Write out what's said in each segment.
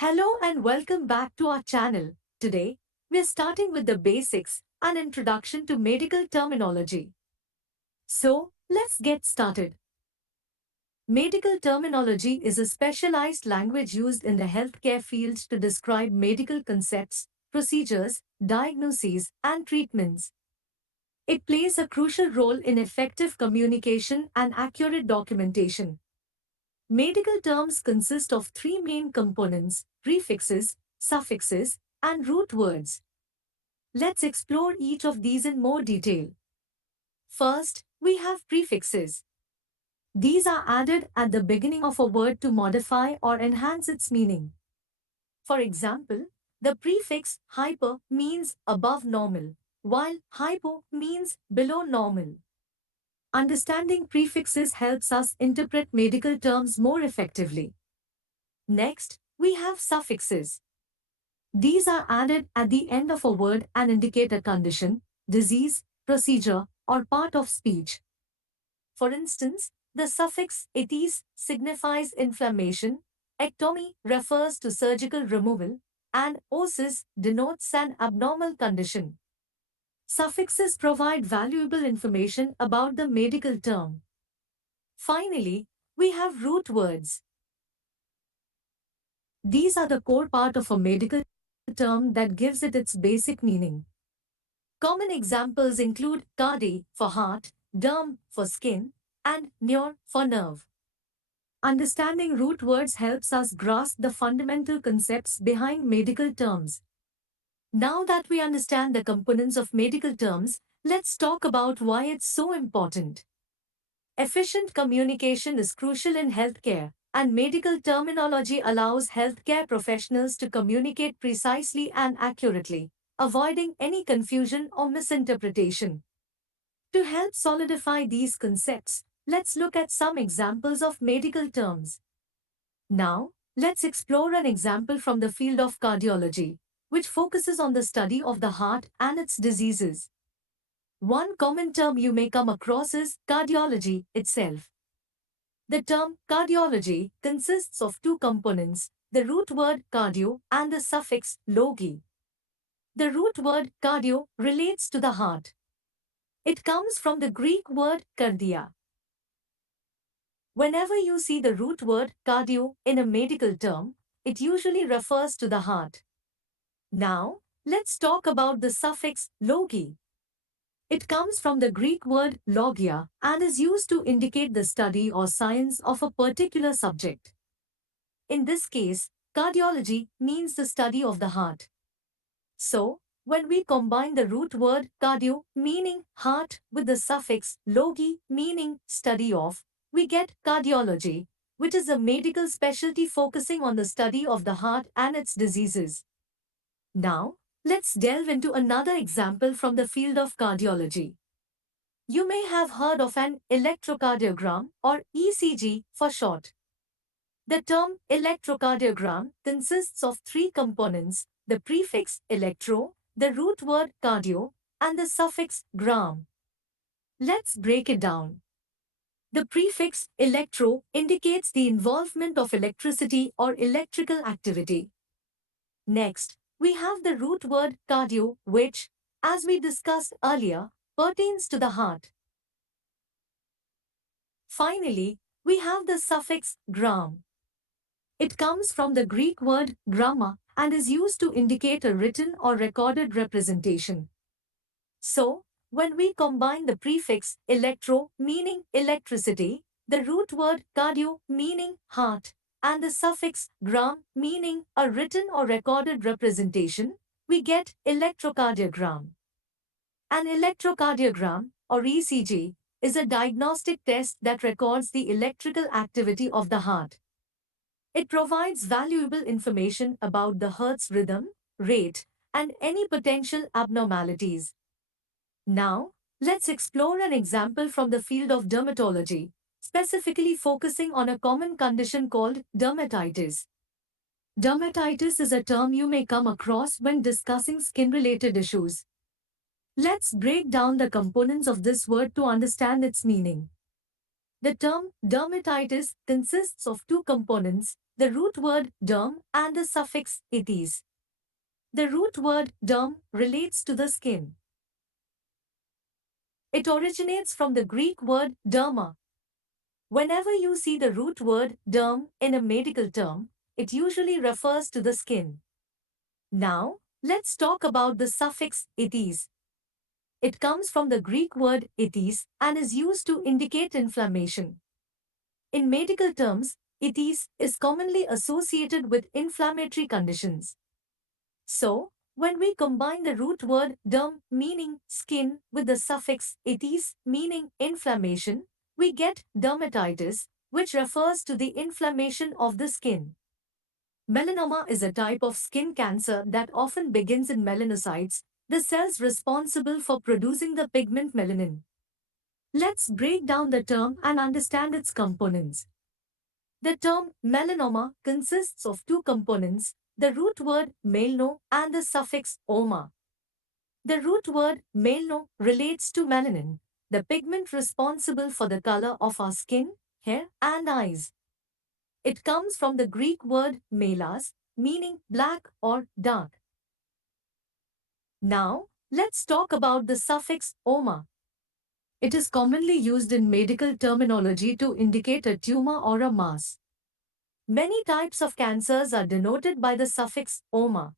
Hello and welcome back to our channel. Today, we are starting with the basics, an introduction to medical terminology. So, let's get started. Medical terminology is a specialized language used in the healthcare field to describe medical concepts, procedures, diagnoses, and treatments. It plays a crucial role in effective communication and accurate documentation. Medical terms consist of three main components: prefixes, suffixes, and root words. Let's explore each of these in more detail. First, we have prefixes. These are added at the beginning of a word to modify or enhance its meaning. For example, the prefix hyper means above normal, while hypo means below normal. Understanding prefixes helps us interpret medical terms more effectively. Next, we have suffixes. These are added at the end of a word and indicate a condition, disease, procedure, or part of speech. For instance, the suffix "itis" signifies inflammation, ectomy refers to surgical removal, and "osis" denotes an abnormal condition. Suffixes provide valuable information about the medical term. Finally, we have root words. These are the core part of a medical term that gives it its basic meaning. Common examples include cardi for heart, derm for skin, and neur for nerve. Understanding root words helps us grasp the fundamental concepts behind medical terms. Now that we understand the components of medical terms, let's talk about why it's so important. Efficient communication is crucial in healthcare, and medical terminology allows healthcare professionals to communicate precisely and accurately, avoiding any confusion or misinterpretation. To help solidify these concepts, let's look at some examples of medical terms. Now, let's explore an example from the field of cardiology, which focuses on the study of the heart and its diseases. One common term you may come across is cardiology itself. The term cardiology consists of two components, the root word cardio and the suffix logi. The root word cardio relates to the heart. It comes from the Greek word kardia. Whenever you see the root word cardio in a medical term, it usually refers to the heart. Now, let's talk about the suffix logi. It comes from the Greek word logia and is used to indicate the study or science of a particular subject. In this case, cardiology means the study of the heart. So, when we combine the root word cardio meaning heart with the suffix logi meaning study of, we get cardiology, which is a medical specialty focusing on the study of the heart and its diseases. Now, let's delve into another example from the field of cardiology. You may have heard of an electrocardiogram or ECG for short. The term electrocardiogram consists of three components, the prefix electro, the root word cardio, and the suffix gram. Let's break it down. The prefix electro indicates the involvement of electricity or electrical activity. Next, we have the root word cardio, which, as we discussed earlier, pertains to the heart. Finally, we have the suffix gram. It comes from the Greek word gramma and is used to indicate a written or recorded representation. So, when we combine the prefix electro meaning electricity, the root word cardio meaning heart, and the suffix gram meaning a written or recorded representation, we get electrocardiogram. An electrocardiogram, or ECG, is a diagnostic test that records the electrical activity of the heart. It provides valuable information about the heart's rhythm, rate, and any potential abnormalities. Now, let's explore an example from the field of dermatology, specifically focusing on a common condition called dermatitis. Dermatitis is a term you may come across when discussing skin-related issues. Let's break down the components of this word to understand its meaning. The term dermatitis consists of two components, the root word derm and the suffix itis. The root word derm relates to the skin. It originates from the Greek word derma. Whenever you see the root word derm in a medical term, it usually refers to the skin. Now, let's talk about the suffix itis. It comes from the Greek word itis and is used to indicate inflammation. In medical terms, itis is commonly associated with inflammatory conditions. So, when we combine the root word derm meaning skin with the suffix itis meaning inflammation, we get dermatitis, which refers to the inflammation of the skin. Melanoma is a type of skin cancer that often begins in melanocytes, the cells responsible for producing the pigment melanin. Let's break down the term and understand its components. The term melanoma consists of two components, the root word melno and the suffix oma. The root word melno relates to melanin, the pigment responsible for the color of our skin, hair, and eyes. It comes from the Greek word melas, meaning black or dark. Now, let's talk about the suffix oma. It is commonly used in medical terminology to indicate a tumor or a mass. Many types of cancers are denoted by the suffix oma.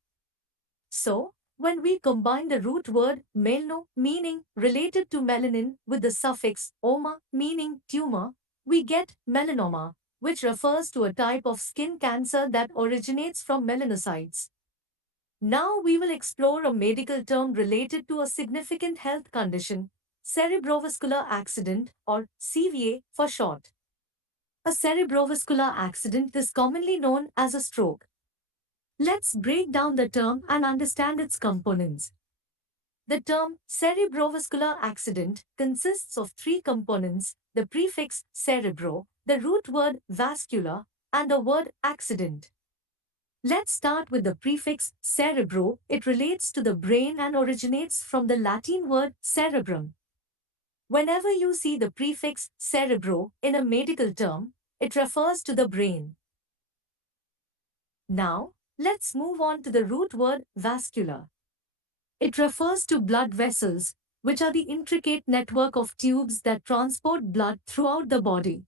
So, when we combine the root word melno meaning related to melanin with the suffix oma meaning tumor, we get melanoma, which refers to a type of skin cancer that originates from melanocytes. Now we will explore a medical term related to a significant health condition, cerebrovascular accident or CVA for short. A cerebrovascular accident is commonly known as a stroke. Let's break down the term and understand its components. The term cerebrovascular accident consists of three components, the prefix cerebro, the root word vascular, and the word accident. Let's start with the prefix cerebro. It relates to the brain and originates from the Latin word cerebrum. Whenever you see the prefix cerebro in a medical term, it refers to the brain. Now, let's move on to the root word vascular. It refers to blood vessels, which are the intricate network of tubes that transport blood throughout the body.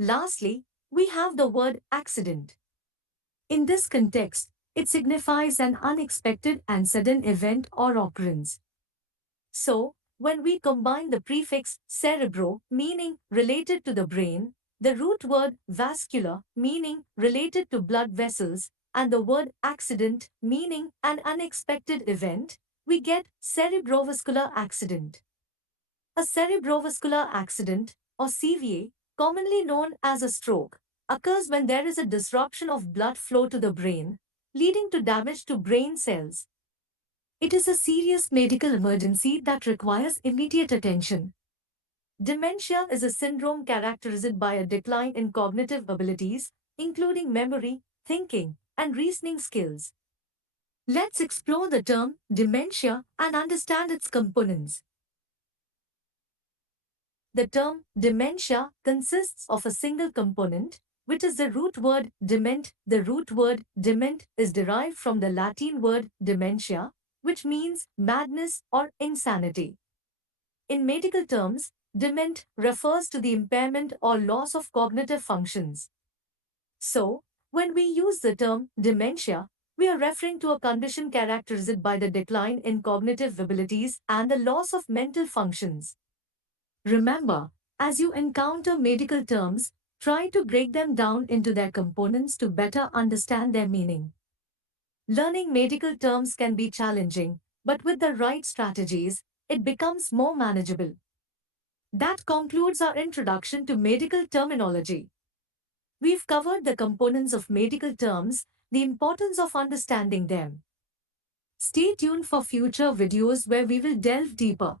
Lastly, we have the word accident. In this context, it signifies an unexpected and sudden event or occurrence. So, when we combine the prefix cerebro, meaning related to the brain, the root word vascular, meaning related to blood vessels, and the word accident, meaning an unexpected event, we get cerebrovascular accident. A cerebrovascular accident, or CVA, commonly known as a stroke, occurs when there is a disruption of blood flow to the brain, leading to damage to brain cells. It is a serious medical emergency that requires immediate attention. Dementia is a syndrome characterized by a decline in cognitive abilities, including memory, thinking, and reasoning skills. Let's explore the term dementia and understand its components. The term dementia consists of a single component, which is the root word dement. The root word dement is derived from the Latin word dementia, which means madness or insanity. In medical terms, dement refers to the impairment or loss of cognitive functions. So, when we use the term dementia, we are referring to a condition characterized by the decline in cognitive abilities and the loss of mental functions. Remember, as you encounter medical terms, try to break them down into their components to better understand their meaning. Learning medical terms can be challenging, but with the right strategies, it becomes more manageable. That concludes our introduction to medical terminology. We've covered the components of medical terms, the importance of understanding them. Stay tuned for future videos where we will delve deeper.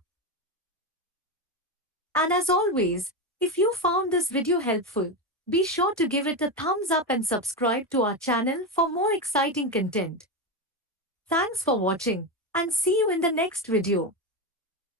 And as always, if you found this video helpful, be sure to give it a thumbs up and subscribe to our channel for more exciting content. Thanks for watching and see you in the next video.